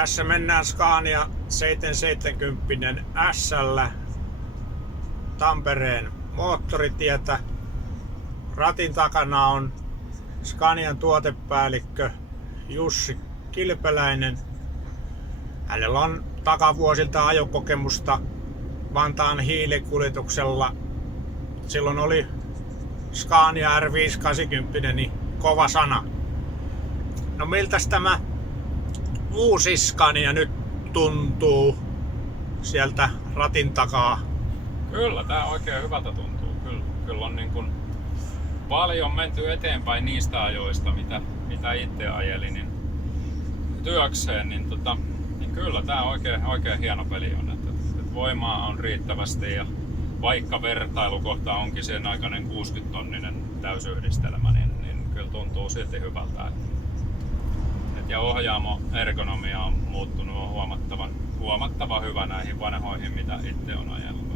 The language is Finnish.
Tässä mennään Scania 770 S:llä Tampereen moottoritietä. Ratin takana on Scanian tuotepäällikkö Jussi Kilpeläinen. Hänellä on takavuosilta ajokokemusta Vantaan hiilikuljetuksella. Silloin oli Scania R580, niin kova sana. No miltäs tämä uusi Scania nyt tuntuu sieltä ratin takaa? Kyllä, tää oikein hyvältä tuntuu. Kyllä on niin kuin paljon menty eteenpäin niistä ajoista, mitä itse ajelin niin työkseen, niin kyllä tää oikein hieno peli on. Että voimaa on riittävästi ja vaikka vertailukohta onkin sen aikainen 60-tonninen täysyhdistelmä, niin kyllä tuntuu silti hyvältä. Ja ohjaamo ergonomia on muuttunut huomattavan hyvä näihin vanhoihin, mitä itse on ajellut.